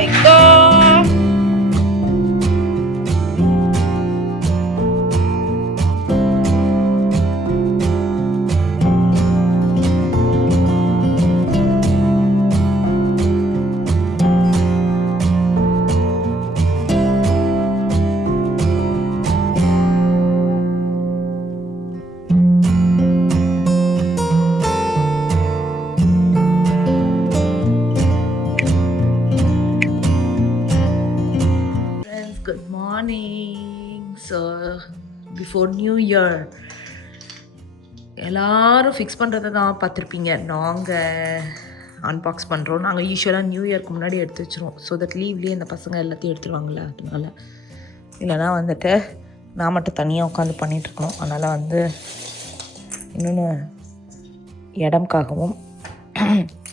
my god. Good morning. So before New Year எல்லாரும் fix பண்ணுறதை தான் பார்த்துருப்பீங்க. நாங்கள் அன்பாக்ஸ் பண்ணுறோம். நாங்கள் யூஸ்வலாக நியூ இயர்க்கு முன்னாடி எடுத்து வச்சுருவோம். ஸோ தட் லீவ்லேயே இந்த பசங்க எல்லாத்தையும் எடுத்துருவாங்களே, அதனால. இல்லைனா வந்துட்டு நான் மட்டும் தனியாக உட்காந்து பண்ணிகிட்ருக்கணும். அதனால் வந்து இன்னொன்று இடம்காகவும்.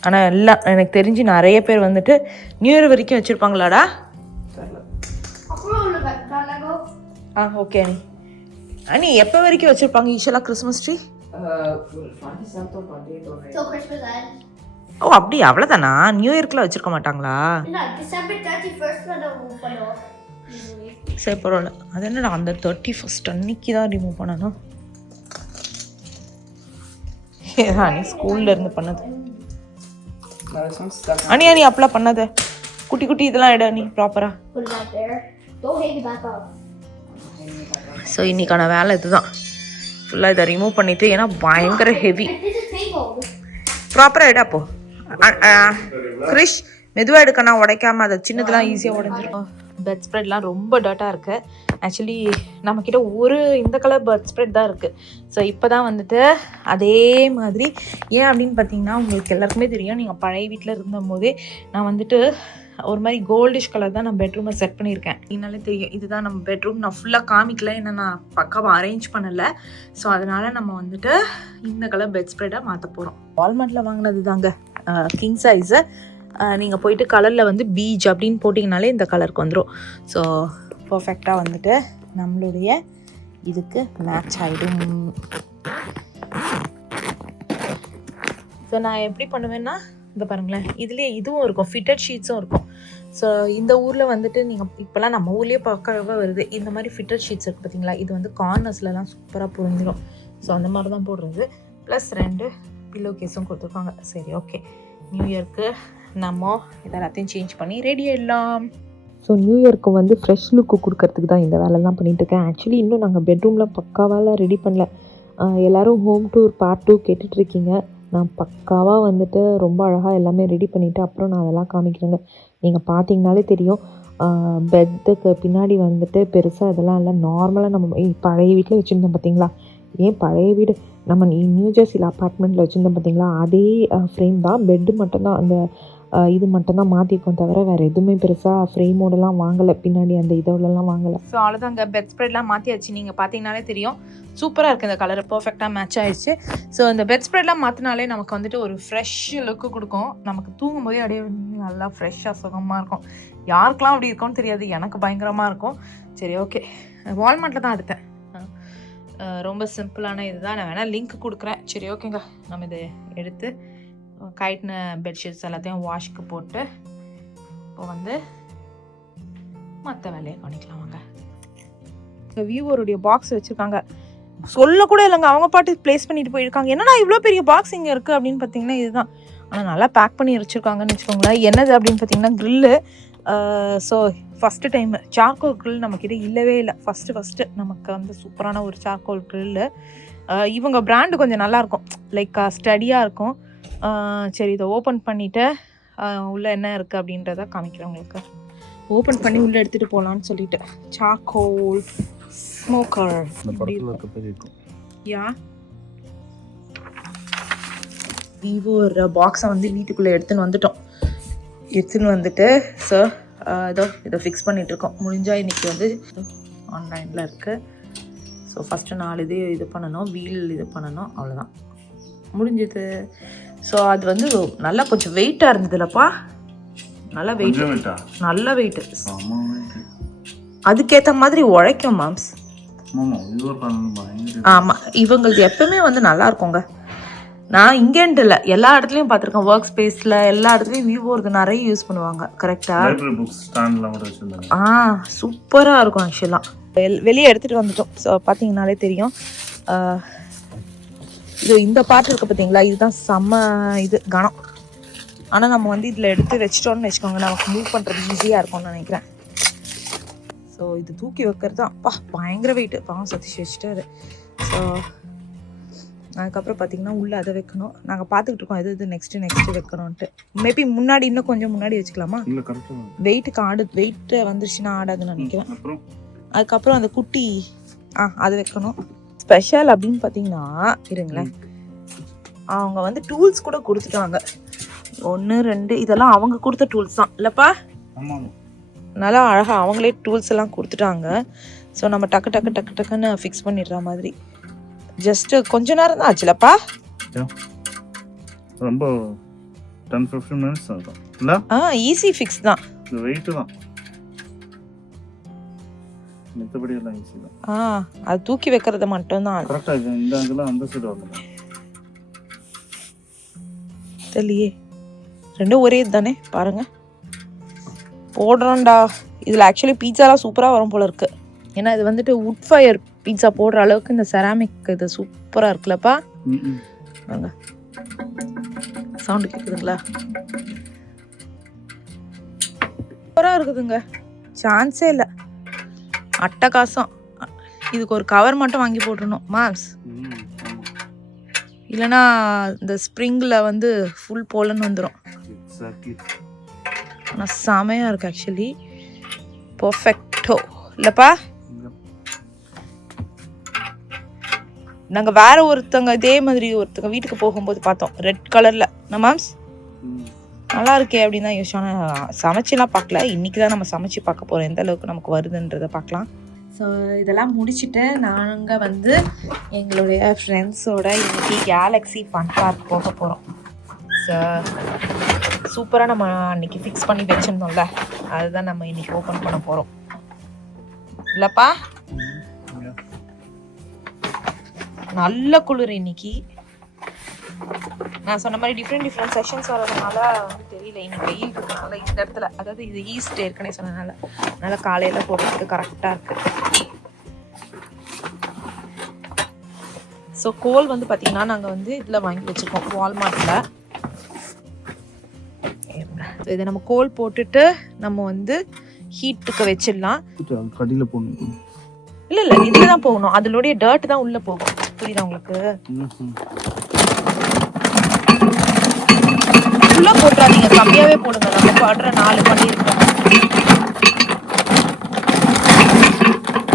ஆனால் எல்லாம் எனக்கு தெரிஞ்சு நிறைய பேர் வந்துட்டு நியூ இயர் வரைக்கும் வச்சுருப்பாங்களாடா? ஓகே அனி. அனி எப்போ வரைக்கும் வச்சுருப்பாங்க யூஸ்வலாக கிறிஸ்மஸ் ட்ரீ? ஓ அப்படி, அவ்வளோதானா? நியூ இயர்க்குலாம் வச்சுருக்க மாட்டாங்களா? சரி பரவாயில்ல. அது என்னடா அந்த 31st அன்னைக்கு தான் ரிமூவ் பண்ணணும். அனி ஸ்கூல்ல இருந்து பண்ணது. அனி அனி அப்பெல்லாம் பண்ணாத. குட்டி குட்டி இதெல்லாம் எடு அனி ப்ராப்பரா. ஸோ இன்றைக்கான வேலை இதுதான். ஃபுல்லாக இதை ரிமூவ் பண்ணிவிட்டு, ஏன்னா பயங்கர ஹெவி. ப்ராப்பராக எடு அப்போ. கிரிஷ் மெதுவாக எடுக்கணா, உடைக்காமல். அதை சின்னதெல்லாம் ஈஸியாக உடஞ்சிரும். பெட் ஸ்ப்ரெட்லாம் ரொம்ப டர்ட்டாக இருக்குது. ஆக்சுவலி நம்மக்கிட்ட ஒரு இந்த கலர் பெட் ஸ்ப்ரெட் தான் இருக்குது. ஸோ இப்போ தான் வந்துட்டு அதே மாதிரி. ஏன் அப்படின்னு பார்த்தீங்கன்னா, உங்களுக்கு எல்லாருக்குமே தெரியும், நீங்கள் பழைய வீட்டில் இருந்தபோதே நான் வந்துட்டு ஒரு மாதிரி கோல்டிஷ் கலர் தான் நான் பெட்ரூமை செட் பண்ணியிருக்கேன். இதனாலே தெரியும் இதுதான் நம்ம பெட்ரூம். நான் ஃபுல்லாக காமிக்கல, ஏன்னா நான் பக்காவாக அரேஞ்ச் பண்ணலை. ஸோ அதனால் நம்ம வந்துட்டு இந்த கலர் பெட் ஸ்ப்ரெட்டை மாற்ற போகிறோம். வால்மார்ட்டில் வாங்கினது தாங்க, கிங் சைஸு. நீங்கள் போயிட்டு கலரில் வந்து பீச் அப்படின்னு போட்டிங்கனாலே இந்த கலருக்கு வந்துடும். ஸோ பர்ஃபெக்டாக வந்துட்டு நம்மளுடைய இதுக்கு மேட்ச் ஆகிடும். ஸோ நான் எப்படி பண்ணுவேன்னா, இந்த பாருங்களேன், இதுலேயே இதுவும் இருக்கும், ஃபிட்டட் ஷீட்ஸும் இருக்கும். ஸோ இந்த ஊரில் வந்துட்டு நீங்கள் இப்போலாம் நம்ம ஊர்லேயே பக்காவாக வருது இந்த மாதிரி ஃபிட்டட் ஷீட்ஸ் இருக்குது பார்த்தீங்களா? இது வந்து கார்னர்ஸ்லலாம் சூப்பராக புரிஞ்சிடும். ஸோ அந்த மாதிரி தான் போடுறது. ப்ளஸ் 2 பில்லோ கேஸும் கொடுத்துருக்காங்க. சரி ஓகே, நியூ இயர்க்கு நம்ம இதெல்லாத்தையும் சேஞ்ச் பண்ணி ரெடி ஆகிடலாம். ஸோ நியூ இயர்க்கு வந்து ஃப்ரெஷ் லுக்கு கொடுக்கறதுக்கு தான் இந்த வேலைலாம் பண்ணிகிட்ருக்கேன். ஆக்சுவலி இன்னும் நாங்கள் பெட்ரூமில் பக்காவாலாம் ரெடி பண்ணல. எல்லோரும் ஹோம் டூர் பார்ட் 2 கேட்டுட்ருக்கீங்க. நான் பக்காவாக வந்துட்டு ரொம்ப அழகாக எல்லாமே ரெடி பண்ணிவிட்டு அப்புறம் நான் அதெல்லாம் காமிக்கிறேங்க. நீங்கள் பார்த்தீங்கனாலே தெரியும். பெட்டுக்கு பின்னாடி வந்துட்டு பெருசாக இதெல்லாம் இல்லை. நார்மலாக நம்ம பழைய வீட்டில் வச்சுருந்தோம் பார்த்தீங்களா? ஏன் பழைய வீடு நம்ம நியூ ஜெர்சியில் அப்பார்ட்மெண்ட்டில் வச்சுருந்தோம் பார்த்தீங்களா? அதே ஃப்ரேம் தான். பெட்டு மட்டும்தான் அந்த இது மட்டும்தான் மாற்றிருக்கோம், தவிர வேறு எதுவுமே பெருசாக ஃப்ரேமோடலாம் வாங்கலை. பின்னாடி அந்த இதோடலாம் வாங்கலை. ஸோ அவ்வளோதாங்க, பெட் ஸ்ப்ரெட்லாம் மாற்றியாச்சு. நீங்கள் பார்த்தீங்கனாலே தெரியும், சூப்பராக இருக்குது. இந்த கலர் பர்ஃபெக்டாக மேட்ச் ஆகிடுச்சு. ஸோ இந்த பெட் ஸ்ப்ரெட்லாம் மாற்றினாலே நமக்கு வந்துட்டு ஒரு ஃப்ரெஷ் லுக்கு கொடுக்கும். நமக்கு தூங்கும் போதே அப்படியே நல்லா ஃப்ரெஷ்ஷாக சுகமாக இருக்கும். யாருக்கெல்லாம் அப்படி இருக்கும்னு தெரியாது, எனக்கு பயங்கரமாக இருக்கும். சரி ஓகே, வால்மார்ட்டில் தான் எடுத்தேன். ரொம்ப சிம்பிளான இது தான். நான் வேணால் லிங்க் கொடுக்குறேன். சரி ஓகேங்க, நம்ம இதை எடுத்து கைட்டின பெட்ஷீட்ஸ் எல்லாத்தையும் வாஷ்க்கு போட்டு இப்போ வந்து மற்ற வேலையை பண்ணிக்கலாம். வாங்க. வியூவருடைய பாக்ஸ் வச்சுருக்காங்க, சொல்லக்கூட இல்லைங்க, அவங்க பாட்டு ப்ளேஸ் பண்ணிட்டு போயிருக்காங்க. என்னன்னா இவ்வளோ பெரிய பாக்ஸ் இங்கே இருக்குது அப்படின்னு பார்த்தீங்கன்னா இதுதான். ஆனால் நல்லா பேக் பண்ணி வச்சுருக்காங்கன்னு வச்சுக்கோங்களேன். என்னது அப்படின்னு பார்த்தீங்கன்னா grill. So first time charcoal grill நம்மக்கிட்ட இல்லவே இல்லை. ஃபஸ்ட்டு நமக்கு வந்து சூப்பரான ஒரு சார்கோல் க்ரில்லு. இவங்க பிராண்டு கொஞ்சம் நல்லாயிருக்கும், லைக் ஸ்டடியாக இருக்கும். சரி, இதை ஓப்பன் பண்ணிவிட்டு உள்ளே என்ன இருக்குது அப்படின்றத காமிக்கிறேன் உங்களுக்கு. ஓப்பன் பண்ணி உள்ளே எடுத்துகிட்டு போகலான்னு சொல்லிட்டு. சார்கோல் ஸ்மோக்கர் யா விவோ ஒரு பாக்ஸை வந்து வீட்டுக்குள்ளே எடுத்துன்னு வந்துட்டு ஸோ இதை ஃபிக்ஸ் பண்ணிகிட்ருக்கோம். முடிஞ்சால் இன்றைக்கி வந்து ஆன்லைனில் இருக்குது. ஸோ ஃபஸ்ட்டு 4 இது பண்ணணும், வீல் இது பண்ணணும், அவ்வளோதான் முடிஞ்சது. ஸோ அது வந்து நல்லா கொஞ்சம் வெயிட்டாக இருந்ததுலப்பா, நல்லா வெயிட்டு, அதுக்கேற்ற மாதிரி உழைக்கும் மாம்ஸ். ஆமாம், இவங்களுக்கு எப்பவுமே வந்து நல்லா இருக்குங்க. நான் இங்கேன்ட்டு இல்லை, எல்லா இடத்துலையும் பார்த்துருக்கேன். ஒர்க் ஸ்பேஸில் எல்லா இடத்துலையும் வியூ போகிறது நிறைய யூஸ் பண்ணுவாங்க. கரெக்டாக லைப்ரரி புக்ஸ் ஸ்டாண்ட்லாம் கூட வச்சுருந்தாங்க. சூப்பராக இருக்கும் ஆக்சுவலாக. வெளியே எடுத்துகிட்டு வந்துட்டோம். ஸோ பார்த்தீங்கனாலே தெரியும். இது இந்த பாட்டு இருக்குது பார்த்தீங்களா, இதுதான் செம்ம இது கனம். ஆனால் நம்ம வந்து இதில் எடுத்து வச்சிட்டோன்னு வச்சுக்கோங்க, நமக்கு மூவ் பண்ணுறது ஈஸியாக இருக்கும்னு நினைக்கிறேன். ஸோ இது தூக்கி வைக்கிறது அப்பா பயங்கர வெயிட்டு. பாவம் சதீஷ் வச்சுட்டாரு. ஸோ அதுக்கப்புறம் பார்த்தீங்கன்னா உள்ளே அதை வைக்கணும். நாங்கள் பார்த்துக்கிட்டு இருக்கோம் எது நெக்ஸ்ட்டு வைக்கணும்ன்ட்டு. மேபி முன்னாடி இன்னும் கொஞ்சம் முன்னாடி வச்சுக்கலாமா? வெயிட்டு வந்துருச்சுன்னா ஆடாதுன்னு நினைக்கிறேன். அதுக்கப்புறம் அந்த குட்டி அது வைக்கணும். ஸ்பெஷல் அப்படின்னு பார்த்தீங்கன்னா இருங்களேன், அவங்க வந்து டூல்ஸ் கூட கொடுத்துட்டாங்க. 1 2 இதெல்லாம் அவங்க கொடுத்த டூல்ஸ் தான் இல்லைப்பா? நல்லா அழகாக அவங்களே டூல்ஸ் எல்லாம் கொடுத்துட்டாங்க. ஸோ நம்ம டக்குன்னு ஃபிக்ஸ் பண்ணிடுற மாதிரி. ஜஸ்ட்டு கொஞ்ச நேரம் தான் ஆச்சுலப்பா. ரொம்ப 10-15 மினிட்ஸ் ஆகும் இல்ல? ஈஸி ஃபிக்ஸ் தான். இது வெயிட் தான், மத்தபடி எல்லாம் ஈஸி தான். அது தூக்கி வைக்கிறது மட்டும் தான். கரெக்ட்டா இந்த ஆங்கிள் அந்த சைடு வரணும். தெரியலையே, ரெண்டும் ஒரே இதுதானே பாருங்க. போடுறோம்டா. இதில் ஆக்சுவலி பீட்சாலாம் சூப்பராக வரும் போல இருக்கு. ஏன்னா இது வந்துட்டு வுட் ஃபயர் பீட்சா போடுற அளவுக்கு இந்த செராமிக் இது சூப்பராக இருக்குல்லப்பா. வாங்க, சவுண்டு கேட்குதுங்களா? சூப்பராக இருக்குதுங்க, சான்ஸே இல்லை. அட்டகாசம். இதுக்கு ஒரு கவர் மட்டும் வாங்கி போட்டுருணும் மாம்ஸ், இல்லைன்னா இந்த ஸ்ப்ரிங்கில் வந்து ஃபுல் போலன்னு வந்துடும். ஆனால் செமையாக இருக்குது ஆக்சுவலி. பர்ஃபெக்டோ இல்லைப்பா? நாங்கள் வேற ஒருத்தவங்க இதே மாதிரி ஒருத்தவங்க வீட்டுக்கு போகும்போது பார்த்தோம், ரெட் கலரில். மாம்ஸ் நல்லா இருக்கே அப்படின்னு தான் யோசிச்சோம். ஆனால் சமைச்சுலாம் பார்க்கல. இன்றைக்கி தான் நம்ம சமைச்சு பார்க்க போகிறோம், எந்த அளவுக்கு நமக்கு வருதுன்றதை பார்க்கலாம். ஸோ இதெல்லாம் முடிச்சுட்டு நாங்கள் வந்து எங்களுடைய ஃப்ரெண்ட்ஸோட இன்றைக்கி கேலக்ஸி ஃபன் பார்க் போக போகிறோம். ஸோ சூப்பராக நம்ம அன்றைக்கி ஃபிக்ஸ் பண்ணி வச்சுருந்தோம்ல, அதுதான் நம்ம இன்றைக்கி ஓப்பன் பண்ண போகிறோம் இல்லைப்பா? நல்ல குளிர் இன்னைக்கு. நான் சொன்ன மாதிரி டிஃப்ரெண்ட் செஷன்ஸ் வரதுனால வந்து தெரியல. இன்னைக்கு வெயில் இருக்கிறதுனால இந்த இடத்துல, அதாவது இது ஈஸ்ட் ஏற்கனவே சொன்னதுனால, அதனால காலையில் போடுறதுக்கு கரெக்டாக இருக்கு. ஸோ கோல் வந்து பார்த்தீங்கன்னா நாங்கள் வந்து இதில் வாங்கி வச்சுருக்கோம், வால்மார்ட்டில். இதை நம்ம கோல் போட்டுட்டு நம்ம வந்து ஹீட்டுக்கு வச்சிடலாம். கடியில் போடணும். இல்லை இதில் தான் போகணும், அதனுடைய டர்ட் தான் உள்ளே போகும். புரியுதா உங்களுக்கு? ஃபுல்லாக போட்டுறாதீங்க, கம்மியாகவே போடுங்க. நம்ம பாடுற 4 பண்ணியிருக்கோம்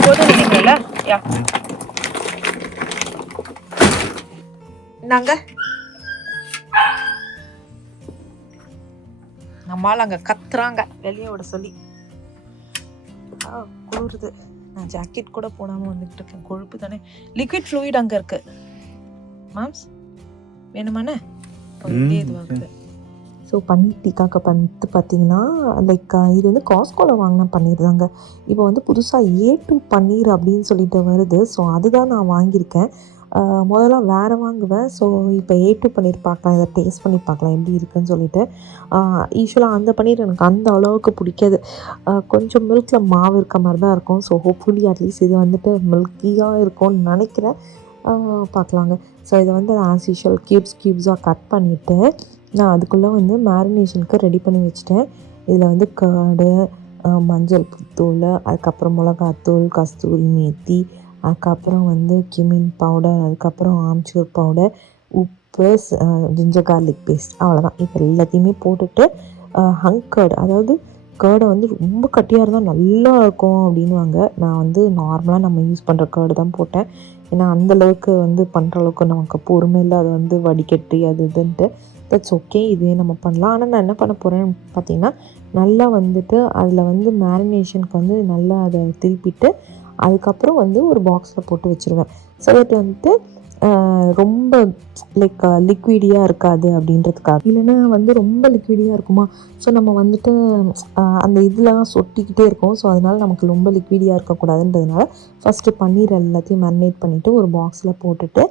போதும் நினைக்கிறேன்ல. யா நாங்க நம்மளால அங்கே கத்துறாங்க வெளியே விட சொல்லி. குளிருது. நான் ஜாக்கெட் கூட போடாமல் வந்துட்டு இருக்கேன், கொழுப்பு தானே. லிக்விட் ஃப்ளூயிட் அங்கே இருக்கு மாம்ஸ், வேணுமாண்ணே? இதுவாகுது. ஸோ பன்னீர் டிக்காக்கு வந்து பார்த்திங்கன்னா லைக் இது வந்து காஸ்கோவில் வாங்கின பன்னீர் தாங்க. இப்போ வந்து புதுசாக A2 பன்னீர் அப்படின்னு சொல்லிட்டு வருது. ஸோ அதுதான் நான் வாங்கியிருக்கேன். முதல்ல வேறு வாங்குவேன். ஸோ இப்போ A2 பன்னீர் பார்க்கலாம், இதை டேஸ்ட் பண்ணி பார்க்கலாம் எப்படி இருக்குன்னு சொல்லிட்டு. யூஸ்வலாக அந்த பன்னீர் எனக்கு அந்த அளவுக்கு பிடிக்காது. கொஞ்சம் மில்கில் மாவு இருக்க மாதிரி தான் இருக்கும். ஸோ ஹோப்ஃபுல்லி அட்லீஸ்ட் இது வந்துட்டு மில்கியாக இருக்கும்னு நினைக்கிறேன். பார்க்கலாங்க. ஸோ இதை வந்து ஆஸ் யூஷுவல் க்யூப்ஸாக கட் பண்ணிவிட்டு நான் அதுக்குள்ளே வந்து மேரினேஷனுக்கு ரெடி பண்ணி வச்சுட்டேன். இதில் வந்து கர்டு, மஞ்சள் தூள், அதுக்கப்புறம் மிளகாத்தூள், கஸ்தூரி மேத்தி, அதுக்கப்புறம் வந்து கியூமின் பவுடர், அதுக்கப்புறம் ஆம்ச்சூர் பவுடர், உப்பு, ஜிஞ்சர் கார்லிக் பேஸ்ட், அவ்வளோதான். இப்போ எல்லாத்தையுமே போட்டுட்டு ஹங்க் கர்டு, அதாவது கேர்டை வந்து ரொம்ப கட்டியாக இருந்தால் நல்லா இருக்கும் அப்படின்வாங்க. நான் வந்து நார்மலாக நம்ம யூஸ் பண்ணுற கேர்டு தான் போட்டேன். ஏன்னா அந்தளவுக்கு வந்து பண்ணுற அளவுக்கு நமக்கு பொறுமை இல்லை, அதை வந்து வடிகட்டி அது இதுன்ட்டு. தட்ஸ் ஓகே, இதுவே நம்ம பண்ணலாம். ஆனால் நான் என்ன பண்ண போகிறேன்னு பார்த்தீங்கன்னா, நல்லா வந்துட்டு அதில் வந்து மேரினேஷனுக்கு வந்து நல்லா அதை திருப்பிட்டு அதுக்கப்புறம் வந்து ஒரு பாக்ஸில் போட்டு வச்சுருவேன். ஸோ தட் வந்துட்டு ரொம்ப லைக் லிக்விடியாக இருக்காது அப்படின்றதுக்காக. இல்லைன்னா வந்து ரொம்ப லிக்விடியாக இருக்குமா, ஸோ நம்ம வந்துட்டு அந்த இதெலாம் சொட்டிக்கிட்டே இருக்கும். ஸோ அதனால் நமக்கு ரொம்ப லிக்விடியாக இருக்கக்கூடாதுன்றதுனால ஃபஸ்ட்டு பன்னீர் எல்லாத்தையும் மேரினேட் பண்ணிவிட்டு ஒரு பாக்ஸில் போட்டுட்டு,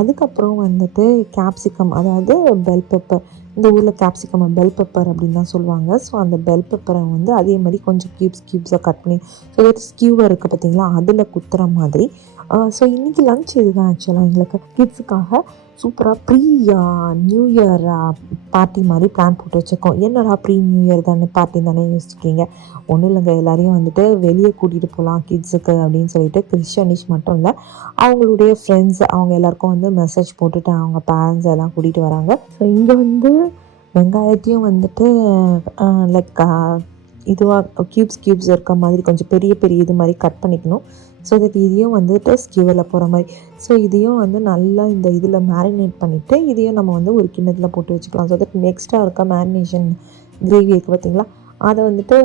அதுக்கப்புறம் வந்துட்டு கேப்சிகம், அதாவது பெல் பெப்பர், இந்த ஊரில் கேப்சிகம் பெல் பெப்பர் அப்படின்னு தான் சொல்லுவாங்க. ஸோ அந்த பெல் பெப்பரை வந்து அதே மாதிரி கொஞ்சம் க்யூப்ஸாக கட் பண்ணி, ஸோ தட் ஸ்கியூவர் இருக்குது பார்த்தீங்களா, அதில் குத்துற மாதிரி. ஸோ இன்றைக்கி லன்ச் இதுதான். ஆக்சுவலாக எங்களுக்கு கிட்ஸுக்காக சூப்பராக ப்ரீ நியூ இயர் பார்ட்டி மாதிரி பிளான் போட்டு வச்சுருக்கோம். என்னடா ப்ரீ நியூ இயர் தானே பார்ட்டி தானே யோசிச்சிருக்கீங்க? ஒன்றும் இல்லைங்க, எல்லாரையும் வந்துட்டு வெளியே கூட்டிகிட்டு போகலாம் கிட்ஸுக்கு அப்படின்னு சொல்லிட்டு கிறிஸ்டியனிஷ் மட்டும் இல்லை, அவங்களுடைய ஃப்ரெண்ட்ஸ் அவங்க எல்லாேருக்கும் வந்து மெசேஜ் போட்டுட்டு அவங்க பேரண்ட்ஸ் எல்லாம் கூட்டிகிட்டு வராங்க. ஸோ இங்கே வந்து வெங்காயத்தையும் வந்துட்டு லைக் இதுவாக க்யூப்ஸ் இருக்க மாதிரி கொஞ்சம் பெரிய பெரிய இது மாதிரி கட் பண்ணிக்கணும். ஸோ தட் இதையும் வந்துட்டு ஸ்கியூவரில் போகிற மாதிரி. ஸோ இதையும் வந்து நல்லா இந்த இதில் மேரினேட் பண்ணிவிட்டு இதையும் நம்ம வந்து ஒரு கிண்ணத்தில் போட்டு வச்சுக்கலாம். ஸோ தட் நெக்ஸ்ட்டாக இருக்க மேரினேஷன் கிரேவி இருக்குது பார்த்திங்களா, அதை வந்துட்டு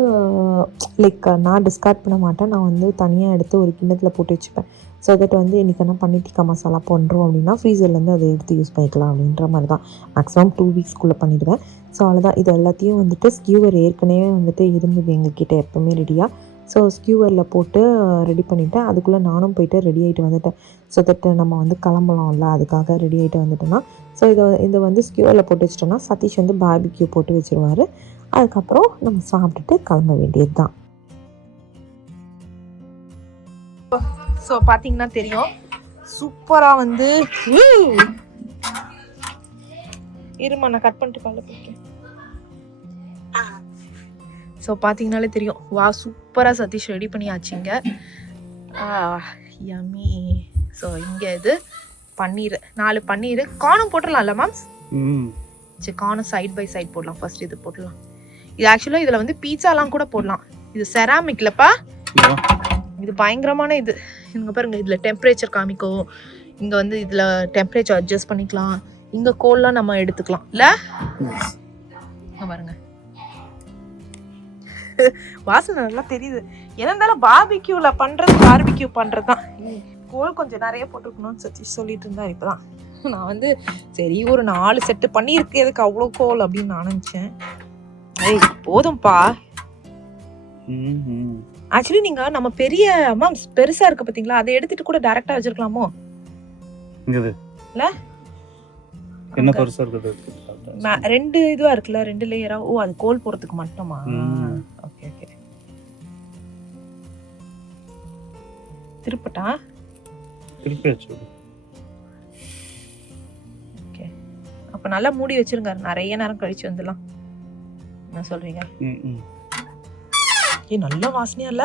லைக் நான் டிஸ்கார்ட் பண்ண மாட்டேன், நான் வந்து தனியாக எடுத்து ஒரு கிண்ணத்தில் போட்டு வச்சுப்பேன். ஸோ தட் வந்து இன்றைக்கி என்ன பன்னீர் டிக்கா மசாலா பண்ணுறோம் அப்படின்னா ஃப்ரீசர்லேருந்து அதை எடுத்து யூஸ் பண்ணிக்கலாம் அப்படின்ற மாதிரி தான். மேக்ஸிமம் 2 வீக்ஸ்க்குள்ளே பண்ணிவிடுவேன். ஸோ அவ்வளோதான். இது எல்லாத்தையும் வந்துட்டு ஸ்கியூவர் ஏற்கனவே வந்துட்டு இருந்தது எங்ககிட்ட எப்போவுமே ரெடியாக. ஸோ ஸ்கியூவரில் போட்டு ரெடி பண்ணிவிட்டேன். அதுக்குள்ளே நானும் போயிட்டு ரெடி ஆகிட்டு வந்துட்டேன். ஸோ தட் நம்ம வந்து கிளம்பலாம்ல, அதுக்காக ரெடி ஆகிட்டு வந்துட்டோன்னா. ஸோ இதை வந்து ஸ்கியூவரில் போட்டு வச்சிட்டோன்னா சதீஷ் வந்து பார்பிக்யூ போட்டு வச்சுருவார். அதுக்கப்புறம் நம்ம சாப்பிட்டுட்டு கிளம்ப வேண்டியது தான். ஸோ பார்த்தீங்கன்னா தெரியும், சூப்பராக வந்து இருமா நான் கட் பண்ணிட்டு காலை போய்க்கேன். ஸோ பார்த்தீங்கனாலே தெரியும், வா சூப்பராக சதீஷ் ரெடி பண்ணியாச்சுங்க. யம்மி. ஸோ இங்கே இது பன்னீர், 4 பன்னீர் கார்னும் போட்டுடலாம்ல மேம்ஸ்? சரி, கார்னும் சைட் பை சைட் போடலாம். ஃபர்ஸ்ட் இது போடலாம். இது ஆக்சுவலாக இதில் வந்து பீட்சாலாம் கூட போடலாம். இது செராமிக்லப்பா, இது பயங்கரமான இது. இங்கே பாருங்க, இதில் டெம்பரேச்சர் காமிக்கும். இங்கே வந்து இதில் டெம்பரேச்சர் அட்ஜஸ்ட் பண்ணிக்கலாம். இங்கே கோல்லாம் நம்ம எடுத்துக்கலாம் இல்லை? பாருங்க, வாசனை நல்லா தெரியுது. என்ன இருந்தாலும் பார்பிக்யூவில் பார்பிக்யூ பண்ணுறது தான். கோல் கொஞ்சம் நிறைய போட்டுக்கணும்னு சதீஷ் சொல்லிட்டு இருந்தார். இப்போ தான் நான் வந்து சரி ஒரு 4 செட்டு பண்ணியிருக்கு, எதுக்கு அவ்வளோ கோல் அப்படின்னு நான் நினச்சேன். ஏய் போதும்பா. ஆக்சுவலி நீங்க நம்ம பெரிய மாம்ஸ் பெருசா இருக்கு பாத்தீங்களா, அதை எடுத்துட்டு கூட டைரக்டா வச்சிருக்கலாமோ? இல்ல என்ன பெருசா இருக்குது? 2 இதுவா இருக்குல்ல, 2 லேயரா. ஓ, அது கோல் போறதுக்கு மட்டுமா? Okay okay. திருப்பட்டா திருப்பியாச்சு. ஓகே, அப்ப நல்லா மூடி வச்சிருங்க, நிறைய நேரம் கழிச்சு வந்துடலாம். என்ன சொல்றீங்க? ஏ நல்ல வாசனையா இல்ல?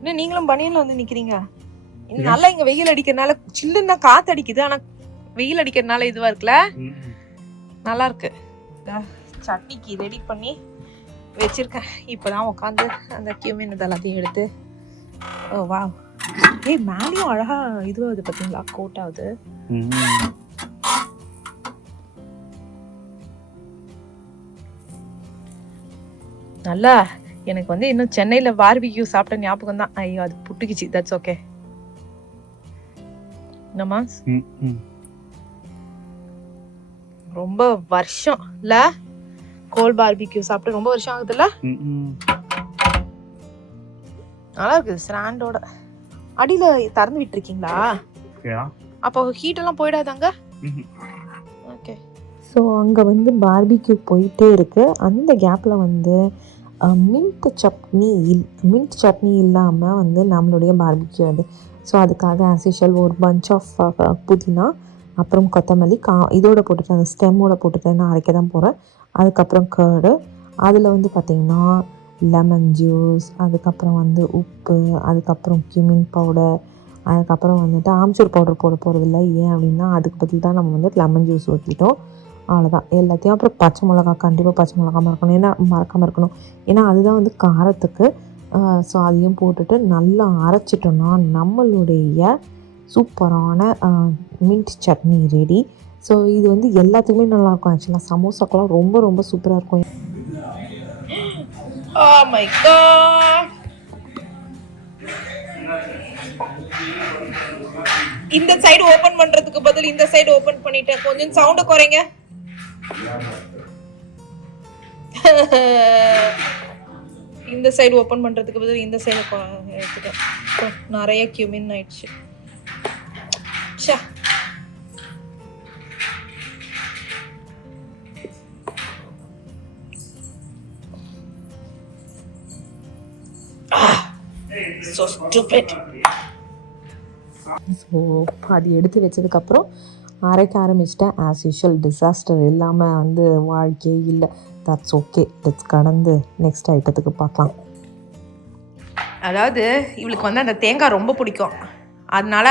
என்ன நீங்களும் பனியன்ல வந்து நிக்கிறீங்க? நல்லா இங்க வெயில் அடிக்கிறதுனால சில்லுன்னா காத்து அடிக்குது, ஆனா வெயில் அடிக்கிறதுனால இதுவா இருக்குல்ல, நல்லா இருக்கு. சட்னிக்கு ரெடி பண்ணி வச்சிருக்கேன். இப்பதான் உட்காந்து அந்த கியூமின் இதெல்லாத்தையும் எடுத்து. ஓ வா, ஏய் மேலேயும் அழகா இதுவாகுது பாத்தீங்களா, கோட் ஆகுது. நல்லா. எனக்கு வந்து இன்னும் சென்னையில பார்பிக்யூ சாப்பிட்ட ஞாபகம் தான். ஐயோ அது புட்டுக்குச்சு. That's okay. என்னம்மா, ரொம்ப வருஷம் இல்ல கோல் பார்பிக்யூ சாப்பிட்டு, ரொம்ப வருஷம் ஆகுதுல்ல. நல்லா இருக்குது. ஸ்டாண்டோட அடியில திறந்து விட்டுருக்கீங்களா? அப்போ ஹீட் எல்லாம் போயிடாதாங்க? ஓகே. ஸோ அங்கே வந்து பார்பிக்யூ போயிட்டே இருக்குது. அந்த கேப்பில் வந்து மின்ட் சட்னி இல்லாமல் வந்து நம்மளுடைய பார்பிக்யூ அது. ஸோ அதுக்காக ஆஸ் யூஷுவல் ஒரு பஞ்ச் ஆஃப் புதினா, அப்புறம் கொத்தமல்லி இதோட போட்டுட்டு அந்த ஸ்டெம்மோட போட்டுட்டு நான் அரைக்க தான் போகிறேன். அதுக்கப்புறம் கர்டு, அதில் வந்து பார்த்திங்கன்னா லெமன் ஜூஸ், அதுக்கப்புறம் வந்து உப்பு, அதுக்கப்புறம் கியூமின் பவுடர், அதுக்கப்புறம் வந்துட்டு ஆம்ச்சூர் பவுடர் போட போகிறதில்ல. ஏன் அப்படின்னா அதுக்கு பதில் தான் நம்ம வந்து லெமன் ஜூஸ் ஊற்றிட்டோம். அவ்வளோதான் எல்லாத்தையும். அப்புறம் பச்சை மிளகா, கண்டிப்பாக பச்சை மிளகா மறக்காமல் இருக்கணும், ஏன்னா அதுதான் வந்து காரத்துக்கு. ஸோ அதையும் போட்டுட்டு நல்லா அரைச்சிட்டோன்னா நம்மளுடைய சூப்பரான மின்ட் சட்னி ரெடி. ஸோ இது வந்து எல்லாத்துக்குமே நல்லாயிருக்கும். ஆக்சுவலாக சமோசாக்கெல்லாம் ரொம்ப ரொம்ப சூப்பராக இருக்கும். Oh my god. இந்த சைடு ஓபன் பண்றதுக்கு பதில் இந்த சைடு ஓபன் பண்ணிட்டேன். கொஞ்சம் சவுண்ட் குறைங்க. இந்த சைடு ஓபன் பண்றதுக்கு பதில் இந்த சைடு எடுத்துட்டேன். நிறைய கியூமின் ஆயிடுச்சு. ச்சே. So stupid. ஸோ அது எடுத்து வச்சதுக்கப்புறம் அரைக்க ஆரம்பிச்சிட்டேன். ஆஸ் யூஷுவல் டிசாஸ்டர் இல்லாமல் வந்து வாழ்க்கையே இல்லை. That's okay. லெட்ஸ் கடந்து நெக்ஸ்ட் ஐட்டத்துக்கு பார்க்கலாம். அதாவது இவளுக்கு வந்து அந்த தேங்காய் ரொம்ப பிடிக்கும். அதனால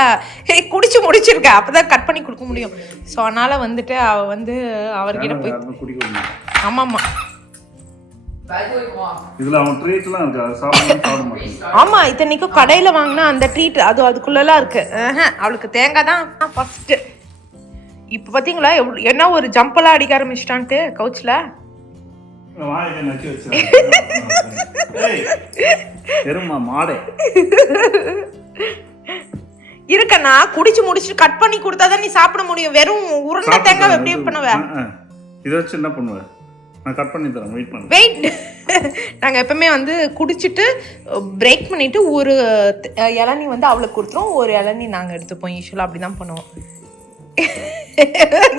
குடிச்சு முடிச்சிருக்க அப்பதான் கட் பண்ணி கொடுக்க முடியும். ஸோ அதனால வந்துட்டு அவ வந்து அவர்கிட்ட போய் ஆமாம்மா இதுல அவன் ட்ரீட்லாம் இருக்கு, அதை சாப்பிட மாட்டேன். ஆமா இத்தனைக்கும் கடையில வாங்கினா அந்த ட்ரீட் அதுக்குள்ளலாம் இருக்கு. அவளுக்கு தேங்காய் தான் ஃபர்ஸ்ட். இப்ப பாத்தீங்களா என்ன ஒரு ஜம்பெல்லாம் அடிக்க ஆரம்பிச்சிட்டான்ட்டு கவுச்ல. இருக்கண்ணா குடிச்சு முடிச்சுட்டு கட் பண்ணி கொடுத்தாதான் நீ சாப்பிட முடியும். வெறும் உருண்டை தேங்காய் எப்படி பண்ணுவ? இதை வச்சு என்ன பண்ணுவேன்? நான் கட் பண்ணி தரேன், வெயிட் பண்ணு. வெயிட். நாங்கள் எப்பவுமே வந்து குடிச்சிட்டு பிரேக் பண்ணிட்டு ஒரு இளநீ வந்து அவளுக்கு கொடுத்துரும், ஒரு இளநீ நாங்கள் எடுத்துப்போம். யூஸ்வலாக அப்படி தான் பண்ணுவோம்.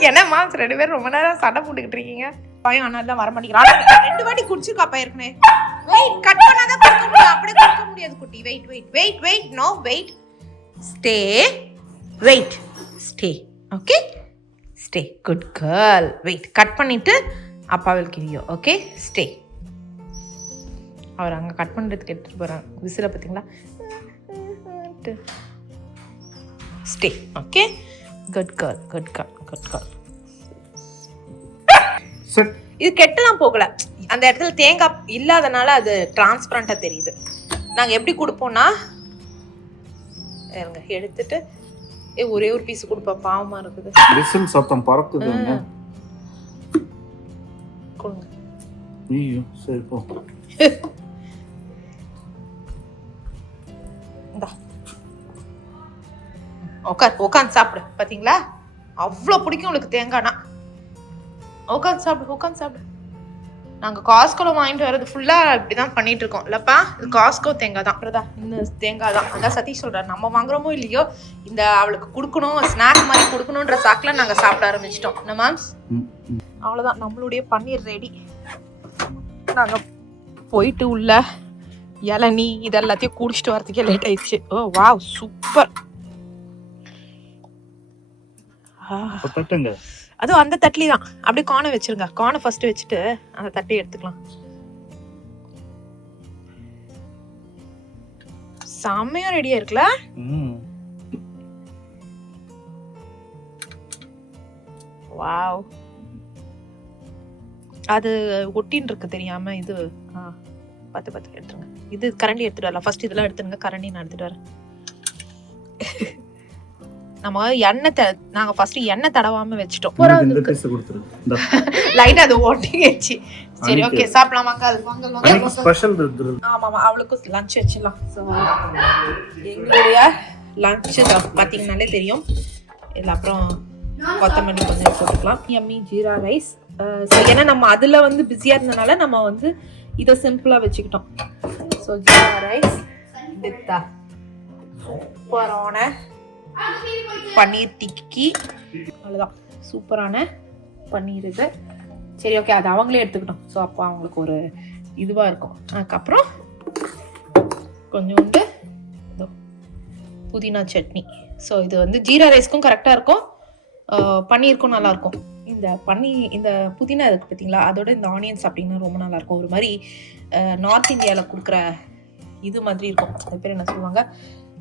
என்னம்மா 2 பேரும் ரொம்ப நேரம் சண்டை போட்டுக்கிட்டு இருக்கீங்க? பையன் ஆனால் வர மாட்டேங்கிறான். 2 வாட்டி குடிச்சிருக்காப்பா ஏற்கனவே. வெயிட் கட் பண்ணாதான் கொடுக்க முடியும், அப்படியே கொடுக்க முடியாது குட்டி. Wait wait wait wait no wait stay wait stay okay stay good girl. Wait cut பண்ணிட்டு அப்பா will give you okay stay. அவர் அங்கே கட் பண்ணுறதுக்கு எடுத்துகிட்டு போகிறாங்க. விசில பார்த்தீங்களா? Stay okay good girl good girl good girl. இது கெட்டெல்லாம் போகல. அந்த இடத்துல தேங்காய் இல்லாதனால அது டிரான்ஸ்பரண்டா தெரியுது. நாங்கள் எப்படி கொடுப்போம்னா எடுத்துட்டு ஒரே ஒரு பீஸ் கொடுப்போம். பாவமா இருக்குது. விசில் சத்தம் பறக்குது. கொடுங்க. ஐயோ சரி போ. உட்காந்து சாப்பிடு. பாத்தீங்களா அவ்வளவு பிடிக்கும் உங்களுக்கு தேங்காய்னா. உட்காந்து சாப்பிடு உட்காந்து சாப்பிடு. நாங்க காஸ்கோல வாங்கிட்டு வர்றது ஃபுல்லா இப்படிதான் பண்ணிட்டு இருக்கோம் இல்லப்பா. இது காஸ்கோ தேங்காய் தான். இந்த தேங்காய் தான். அதான் சதீஷ் சொல்றாரு, நம்ம வாங்குறோமோ இல்லையோ இந்த அவளுக்கு கொடுக்கணும், ஸ்நாக் மாதிரி கொடுக்கணும்ன்ற சாக்குல நாங்க சாப்பிட ஆரம்பிச்சிட்டோம். என்ன மேம்ஸ்? அவ்வளவுதான், நம்மளுடைய பன்னீர் ரெடி. நாங்க போயிட்டு உள்ள இளநீ இது எல்லாத்தையும் குடிச்சிட்டு வரதுக்கே லேட் ஆயிடுச்சு. ஓ வாவ் சூப்பர். அதுவும் அந்த தட்லி தான். அப்படியே கார்னை வச்சிருங்க. கார்னை ஃபர்ஸ்ட் வச்சுட்டு அந்த தட்டை எடுத்துக்கலாம். செம்மையா ரெடியா இருக்குல்ல? வாவ். அது ஒட்டின்னு இருக்கு தெரியாம. இது பார்த்து எடுத்துருங்க. இது கரண்டி எடுத்துட்டு வரலாம். ஃபர்ஸ்ட் இதெல்லாம் எடுத்துருங்க. கரண்டி நான் எடுத்துட்டு வரேன். நம்ம நாங்க ஃபர்ஸ்ட் எண்ணெய் தடவாம வச்சிட்டோம். லைட்டா அது ஓட்டிச்சு. சரி ஓகே சாப்பிடலாம் வாங்க. அது வாங்க ஸ்பெஷல். ஆமாமா அவளுக்கு லஞ்ச் வச்சிடலாம். ஸோ எங்களுடைய லஞ்ச் பார்த்தீங்கன்னாலே தெரியும். இதில் அப்புறம் கொத்தமல்லி கொஞ்சம் போட்டுக்கலாம். Yummy jeera rice. ஏன்னா நம்ம அதில் வந்து பிஸியாக இருந்தனால நம்ம வந்து இதை சிம்பிளாக வச்சுக்கிட்டோம். ஸோ ஜீரா ரைஸ் வித் சூப்பரான பன்னீர் டிக்கி. அவ்வளோதான், சூப்பரான பன்னீர் இது. சரி ஓகே அது அவங்களே எடுத்துக்கிட்டோம். ஸோ அப்போ அவங்களுக்கு ஒரு இதுவாக இருக்கும். அதுக்கப்புறம் கொஞ்சோண்டு புதினா சட்னி. ஸோ இது வந்து ஜீரா ரைஸ்க்கும் கரெக்டாக இருக்கும், பன்னீருக்கும் நல்லாயிருக்கும். இந்த புதினா இருக்குது பார்த்தீங்களா, அதோட இந்த ஆனியன்ஸ் அப்படின்னா ரொம்ப நல்லாயிருக்கும். ஒரு மாதிரி நார்த் இந்தியாவில் கொடுக்குற இது மாதிரி இருக்கும். அது பேர் என்ன சொல்லுவாங்க,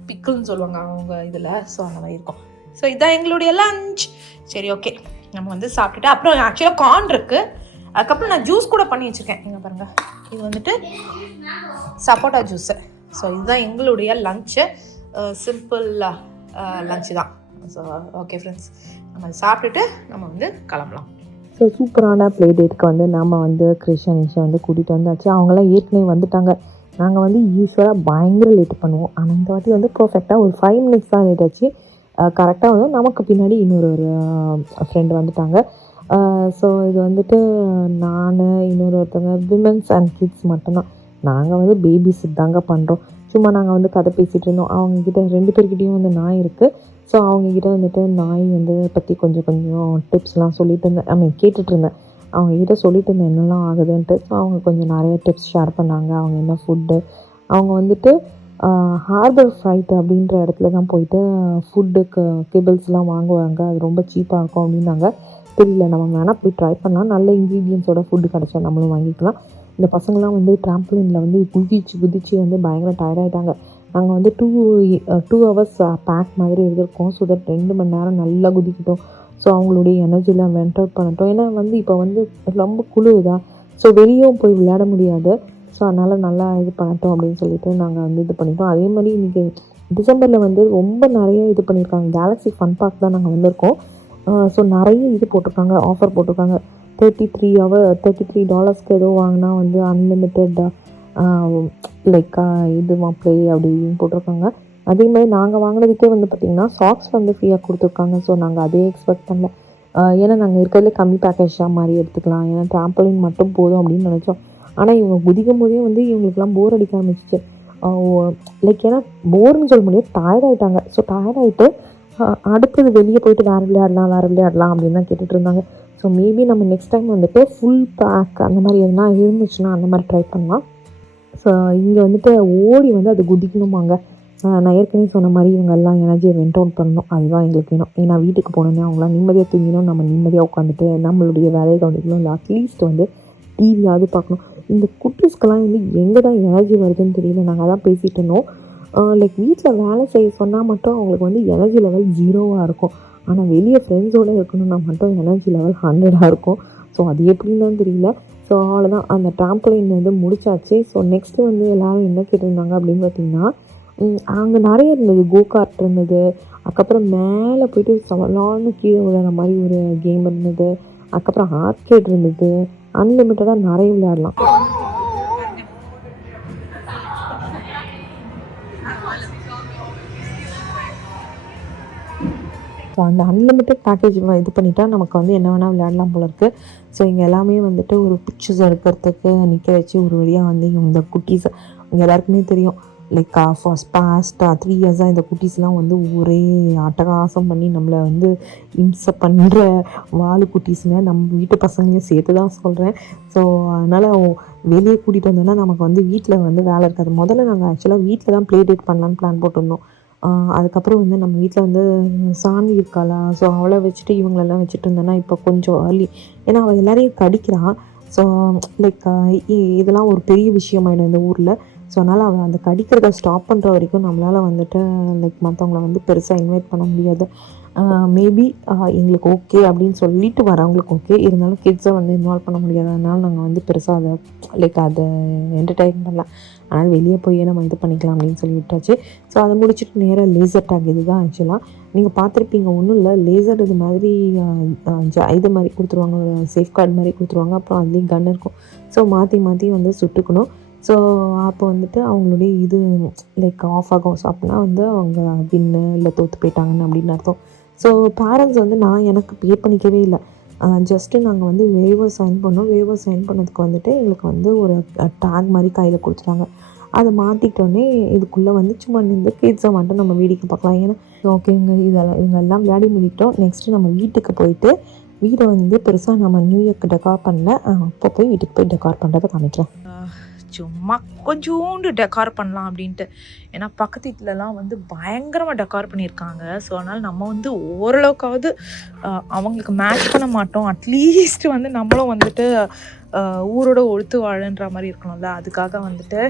பிக்கிள்னு சொல்லுவாங்க அவங்க இதில். ஸோ அந்த மாதிரி இருக்கும். ஸோ இதுதான் எங்களுடைய லஞ்ச். சரி ஓகே நம்ம வந்து சாப்பிட்டுட்டு அப்புறம் ஆக்சுவலாக கார்ன் இருக்குது. அதுக்கப்புறம் நான் ஜூஸ் கூட பண்ணி வச்சுருக்கேன். இங்கே பாருங்கள், இது வந்துட்டு சப்போட்டா ஜூஸு. ஸோ இதுதான் எங்களுடைய லஞ்சு. சிம்பிள் லஞ்சு தான். ஸோ ஓகே ஃப்ரெண்ட்ஸ், நம்ம சாப்பிட்டுட்டு நம்ம வந்து கிளம்பலாம். ஸோ சூப்பரான ப்ளே டேட்டுக்கு வந்து நம்ம வந்து கிருஷ்ணனிஷை வந்து கூட்டிகிட்டு வந்தாச்சு. அவங்களாம் ஏற்கனவே வந்துட்டாங்க. நாங்கள் வந்து யூஸ்வலாக பயங்கர லேட் பண்ணுவோம். ஆனால் இந்த வாட்டி வந்து பர்ஃபெக்டாக ஒரு 5 மினிட்ஸ் தான் லேட் ஆச்சு. கரெக்டாக வந்து நமக்கு பின்னாடி இன்னொரு ஃப்ரெண்டு வந்துட்டாங்க. ஸோ இது வந்துட்டு நான் ஒருத்தவங்க விமென்ஸ் அண்ட் கிட்ஸ் மட்டும்தான். நாங்கள் வந்து பேபி சிட் தாங்க பண்ணுறோம். சும்மா நாங்கள் வந்து கதை பேசிகிட்டு இருந்தோம். அவங்கக்கிட்ட 2 பேர்கிட்டையும் வந்து நாய் இருக்குது. ஸோ அவங்கக்கிட்ட வந்துட்டு நாய் வந்து பற்றி கொஞ்சம் டிப்ஸ்லாம் சொல்லிட்டு இருந்தேன். கேட்டுட்டு இருந்தேன். அவங்கக்கிட்ட சொல்லிட்டு இருந்தேன் என்னெல்லாம் ஆகுதுன்ட்டு. ஸோ அவங்க கொஞ்சம் நிறைய டிப்ஸ் ஷேர் பண்ணாங்க. அவங்க என்ன ஃபுட்டு, அவங்க வந்துட்டு ஹார்பர் ஃப்ரைட் அப்படின்ற இடத்துல தான் போயிட்டு ஃபுட்டுக்கு கிபிள்ஸ்லாம் வாங்குவாங்க. அது ரொம்ப சீப்பாக இருக்கும் அப்படின்னாங்க. தெரியல, நம்ம வேணால் போய் ட்ரை பண்ணலாம். நல்ல இன்க்ரீடியன்ஸோட ஃபுட்டு கிடச்சா நம்மளும் வாங்கிக்கலாம். இந்த பசங்களாம் வந்து ட்ராம்பலினில் வந்து குதிச்சு வந்து பயங்கர டயர்டாகிட்டாங்க. நாங்கள் வந்து 2 ஹவர்ஸ் பேக் மாதிரி இருந்திருக்கோம். ஸோ தட் 2 மணி நேரம் நல்லா குதிக்கிட்டோம். ஸோ அவங்களுடைய எனர்ஜிலாம் வெண்ட் அவுட் பண்ணட்டும். ஏன்னா வந்து இப்போ வந்து ரொம்ப குளிருதா, ஸோ வெளியும் போய் விளையாட முடியாது. ஸோ அதனால் நல்லா இது பண்ணட்டும் அப்படின்னு சொல்லிட்டு நாங்கள் வந்து இது பண்ணிட்டோம். அதே மாதிரி இன்றைக்கி டிசம்பரில் வந்து ரொம்ப நிறைய இது பண்ணியிருக்காங்க. கேலக்ஸி ஃபன் பார்க் தான் நாங்கள் வந்திருக்கோம். ஸோ நிறைய இது போட்டிருக்காங்க, ஆஃபர் போட்டிருக்காங்க. $33 ஏதோ வாங்கினா வந்து அன்லிமிட்டெட் லைக் இதுமா ப்ளே அப்படின்னு போட்டிருக்காங்க. அதே மாதிரி நாங்கள் வாங்கினதுக்கே வந்து பார்த்திங்கன்னா சாக்ஸ் வந்து ஃப்ரீயாக கொடுத்துருக்காங்க. ஸோ நாங்கள் அதே எக்ஸ்பெக்ட் பண்ணல. ஏன்னா நாங்கள் இருக்கிறதுல கம்மி பேக்கேஜாக மாதிரி எடுத்துக்கலாம், ஏன்னா ட்ராம்பலின் மட்டும் போதும் அப்படின்னு நினச்சோம். ஆனால் இவங்க குதிக்கும் போதே வந்து இவங்களுக்குலாம் போர் அடிக்க ஆரம்பிச்சிச்சு. லைக் ஏன்னா போர்னு சொல்ல முடியாது, டயர்டாயிட்டாங்க. ஸோ டயர்டாயிட்டு அடுத்தது வெளியே போயிட்டு வேறு விளையாடலாம் அப்படின்னு தான் கேட்டுட்டு இருந்தாங்க. ஸோ மேபி நம்ம நெக்ஸ்ட் டைம் வந்துட்டு ஃபுல் பேக் அந்த மாதிரி எதுனா இருந்துச்சுன்னா அந்த மாதிரி ட்ரை பண்ணலாம். ஸோ இங்கே வந்துட்டு ஓடி வந்து அது குதிக்கணுமாங்க. நான் ஏற்கனவே சொன்ன மாதிரி இவங்க எல்லாம் எனர்ஜியை வெண்ட் அவுட் பண்ணணும். அதுதான் எங்களுக்கு வேணும். ஏன்னா வீட்டுக்கு போனோன்னே அவங்களாம் நிம்மதியாக தூங்கினோம், நம்ம நிம்மதியாக உட்காந்துட்டு நம்மளுடைய வேலையை கவனிக்கணும். இல்லை அட்லீஸ்ட் வந்து டிவியாவது பார்க்கணும். இந்த குட்டீஸ்க்கெல்லாம் வந்து எங்கே தான் எனர்ஜி வருதுன்னு தெரியல. நாங்கள் அதான் பேசிகிட்டு இருந்தோம். லைக் வீட்டில் வேலை செய்ய சொன்னால் மட்டும் அவங்களுக்கு வந்து எனர்ஜி லெவல் 0வாக இருக்கும். ஆனால் வெளியே ஃப்ரெண்ட்ஸோடு இருக்கணும்னா மட்டும் எனர்ஜி லெவல் 100ஆக இருக்கும். ஸோ அது எப்படின்னு தெரியல. ஸோ அவ்வளோதான், அந்த ட்ராம்பலின் வந்து முடிச்சாச்சு. ஸோ நெக்ஸ்ட்டு வந்து எல்லோரும் என்ன கேட்டிருந்தாங்க அப்படின்னு பார்த்திங்கன்னா, அங்கே நிறைய இருந்தது. கோகார்ட் இருந்தது, அதுக்கப்புறம் மேலே போயிட்டு சவலான்னு கீழே விழுற மாதிரி ஒரு கேம் இருந்தது, அதுக்கப்புறம் ஆர்கேட் இருந்தது. அன்லிமிட்டடாக நிறைய விளையாடலாம். ஸோ அந்த அன்லிமிட்டட் பேக்கேஜ் இது பண்ணிட்டா நமக்கு வந்து என்ன வேணால் விளையாடலாம் போல இருக்குது. ஸோ இங்கே எல்லாமே வந்துட்டு ஒரு பிக்சர்ஸ் எடுக்கிறதுக்கு நிற்க வச்சு ஒரு வழியாக வந்து இந்த குட்டீஸ் இங்கே எல்லாருக்குமே தெரியும். லைக் பாஸ்ட் 3 இயர்ஸாக இந்த குட்டீஸ்லாம் வந்து ஒரே அட்டகாசம் பண்ணி நம்மளை வந்து இம்சை பண்ணுற வாலு குட்டீஸுங்க. நம்ம வீட்டு பசங்களையும் சேர்த்து தான் சொல்கிறேன். ஸோ அதனால் வெளியே கூட்டிகிட்டு வந்தோன்னா நமக்கு வந்து வீட்டில் வந்து வேலை இருக்காது. முதல்ல நாங்கள் ஆக்சுவலாக வீட்டில் தான் ப்ளே டேட் பண்ணலான்னு பிளான் போட்டிருந்தோம். அதுக்கப்புறம் வந்து நம்ம வீட்டில் வந்து சாமி இருக்காளா, ஸோ அவளை வச்சுட்டு இவங்களெல்லாம் வச்சுட்டு இருந்தேன்னா இப்போ கொஞ்சம் ஏர்லி, ஏன்னா அவள் எல்லாரையும் கடிக்கிறான். ஸோ லைக் இதெல்லாம் ஒரு பெரிய விஷயமாயிடும் இந்த ஊரில். ஸோ அதனால் அவள் அந்த கடிக்கிறத ஸ்டாப் பண்ணுற வரைக்கும் நம்மளால் வந்துட்டு லைக் மற்றவங்கள வந்து பெருசாக இன்வைட் பண்ண முடியாது. மேபி எங்களுக்கு ஓகே அப்படின்னு சொல்லிட்டு வரவங்களுக்கு ஓகே, இருந்தாலும் கிட்ஸை வந்து இன்வால்வ் பண்ண முடியாது. அதனால் நாங்கள் வந்து பெருசாக அதை லைக் அதை என்டர்டைன் பண்ணலாம். அதனால் வெளியே போய் நம்ம இது பண்ணிக்கலாம் அப்படின்னு சொல்லி விட்டாச்சு. ஸோ அதை முடிச்சுட்டு நேராக லேசர் டேக் இது தான் ஆக்சுவலாக நீங்கள் பார்த்துருப்பீங்க. ஒன்றும் இல்லை, லேசர் இது மாதிரி இது மாதிரி கொடுத்துருவாங்க, ஒரு சேஃப் கார்டு மாதிரி கொடுத்துருவாங்க. அப்புறம் அதுலேயும் கன் இருக்கும். ஸோ மாற்றி வந்து சுட்டுக்கணும். ஸோ அப்போ வந்துட்டு அவங்களுடைய இது லைக் ஆஃப் ஆகும். ஸோ அப்படின்னா வந்து அவங்க வின்னு இல்லை தோற்று போயிட்டாங்கன்னு அப்படின்னு அர்த்தம். ஸோ பேரண்ட்ஸ் வந்து நான் எனக்கு பே பண்ணிக்கவே இல்லை. ஜஸ்ட்டு நாங்கள் வந்து வேவர் சைன் பண்ணோம். வேவர் சைன் பண்ணதுக்கு வந்துட்டு எங்களுக்கு வந்து ஒரு டேக் மாதிரி கையில் கொடுத்துட்டாங்க. அதை மாற்றிட்டோன்னே இதுக்குள்ளே வந்து சும்மா நின்று கிட்ஸை மட்டும் நம்ம வேடிக்கை பார்க்கலாம். ஏன்னா ஓகே இவங்க எல்லாம் விளையாடி முடிக்கிட்டோம். நெக்ஸ்ட்டு நம்ம வீட்டுக்கு போயிட்டு வீடை வந்து பெருசாக நம்ம நியூ இயர்க்கு டெக்கார் பண்ணல. அப்போ போய் வீட்டுக்கு போய் டெக்கார் பண்ணுறதை காமிக்கிறேன். சும்மா கொஞ்சோண்டு டெக்கார் பண்ணலாம் அப்படின்ட்டு. ஏன்னா பக்கத்து வீட்டிலலாம் வந்து பயங்கரமாக டெக்கார் பண்ணியிருக்காங்க. ஸோ அதனால் நம்ம வந்து ஓரளவுக்காவது அவங்களுக்கு மேட்ச் பண்ண மாட்டோம். அட்லீஸ்ட் வந்து நம்மளும் வந்துட்டு ஊரோட ஒழுத்து வாழன்ற மாதிரி இருக்கணும்ல. அதுக்காக வந்துட்டு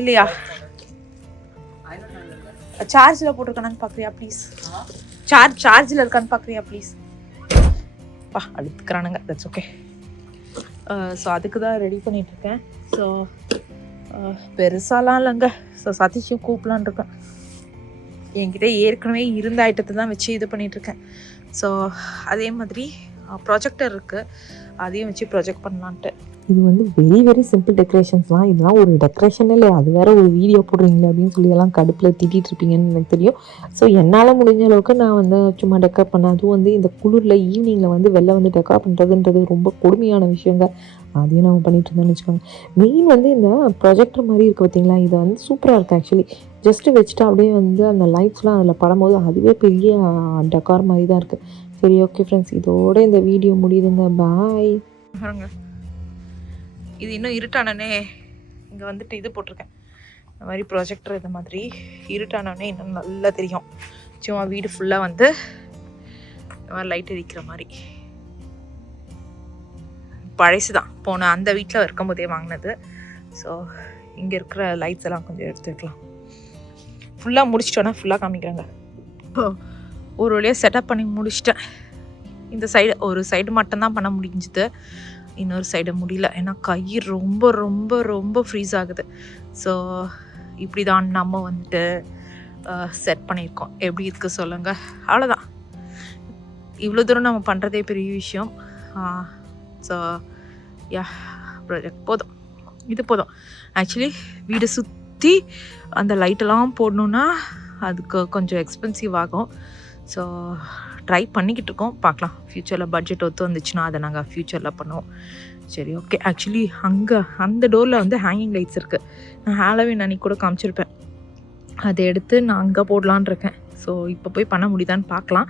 இல்லையா சார்ஜில் போட்டிருக்கானு பார்க்குறியா ப்ளீஸ்? சார்ஜில் இருக்கான்னு பார்க்குறியா ப்ளீஸ்? அடுத்துக்கிறானுங்க, தட்ஸ் ஓகே. ஸோ அதுக்கு தான் ரெடி பண்ணிகிட்ருக்கேன். ஸோ பெருசாலாம் இல்லைங்க. ஸோ சதீஷையும் கூப்பிடலான் இருக்கேன். என்கிட்ட ஏற்கனவே இருந்த ஐட்டத்தை தான் வச்சு இது பண்ணிகிட்ருக்கேன். ஸோ அதே மாதிரி ப்ரொஜெக்டர் இருக்குது, அதையும் வச்சு ப்ரொஜெக்ட் பண்ணலான்ட்டு. இது வந்து வெரி வெரி சிம்பிள் டெக்கரேஷன்ஸ்லாம். இதெல்லாம் ஒரு டெக்கரேஷன் இல்லை, அது வேறு ஒரு வீடியோ போடுறீங்களே அப்படின்னு சொல்லி எல்லாம் கடுப்பில் திட்டிகிட்டு இருப்பீங்கன்னு எனக்கு தெரியும். ஸோ என்னால் முடிஞ்ச அளவுக்கு நான் வந்து சும்மா டெக்கர் பண்ணேன். அதுவும் வந்து இந்த குளிரில் ஈவினிங்கில் வந்து வெளில வந்து டெக்கர் பண்ணுறதுன்றது ரொம்ப கொடுமையான விஷயங்க. அதையும் நம்ம பண்ணிட்டு இருந்தோம்னு வச்சுக்கோங்க. மெயின் வந்து இந்த ப்ரொஜெக்டர் மாதிரி இருக்குது பார்த்தீங்களா, இதை வந்து சூப்பராக இருக்குது ஆக்சுவலி. ஜஸ்ட்டு வச்சுட்டு அப்படியே வந்து அந்த லைட்ஸ்லாம் அதில் படும்போது அதுவே பெரிய டெக்கார் மாதிரி தான் இருக்குது. சரி, ஓகே ஃப்ரெண்ட்ஸ், இதோட இந்த வீடியோ முடியுதுங்க. பாய். பாருங்க, இது இன்னும் இருட்டானே இங்கே வந்துட்டு இது போட்டிருக்கேன், இந்த மாதிரி ப்ரொஜெக்டர். இந்த மாதிரி இருட்டானே இன்னும் நல்லா தெரியும். சும்மா வீடு ஃபுல்லாக வந்து இந்த மாதிரி லைட் எரிக்கிற மாதிரி. பழசு தான், போன அந்த வீட்டில் இருக்கும்போதே வாங்கினது. ஸோ இங்கே இருக்கிற லைட்ஸ் எல்லாம் கொஞ்சம் எடுத்துக்கலாம். ஃபுல்லாக முடிச்சிட்டோன்னா ஃபுல்லாக காமிக்கிறாங்க. ஒரு வழியாக செட்டப் பண்ணி முடிச்சிட்டேன். இந்த சைடு ஒரு சைடு மட்டும்தான் பண்ண முடிஞ்சுது, இன்னொரு சைடு முடியல. ஏன்னா கை ரொம்ப ரொம்ப ரொம்ப ஃப்ரீஸ் ஆகுது. ஸோ இப்படி தான் நம்ம வந்துட்டு செட் பண்ணியிருக்கோம். எப்படி இருக்குது சொல்லுங்கள். அவ்வளோதான், இவ்வளோ தூரம் நம்ம பண்ணுறதே பெரிய விஷயம். ஸோ யா, ப்ராஜெக்ட் போதும், இது போதும். ஆக்சுவலி வீடை சுற்றி அந்த லைட்டெல்லாம் போடணுன்னா அதுக்கு கொஞ்சம் எக்ஸ்பென்சிவ் ஆகும். ஸோ ட்ரை பண்ணிக்கிட்டு இருக்கோம், பார்க்கலாம். ஃப்யூச்சரில் பட்ஜெட் ஒத்து வந்துச்சுன்னா அதை நாங்கள் ஃப்யூச்சரில் பண்ணுவோம். சரி, ஓகே. ஆக்சுவலி அங்கே அந்த டோரில் வந்து ஹேங்கிங் லைட்ஸ் இருக்குது. நான் ஹாலோவின் அன்னைக்கு கூட காமிச்சிருப்பேன், அதை எடுத்து நான் அங்கே போடலான் இருக்கேன். ஸோ இப்போ போய் பண்ண முடியுதான்னு பார்க்கலாம்.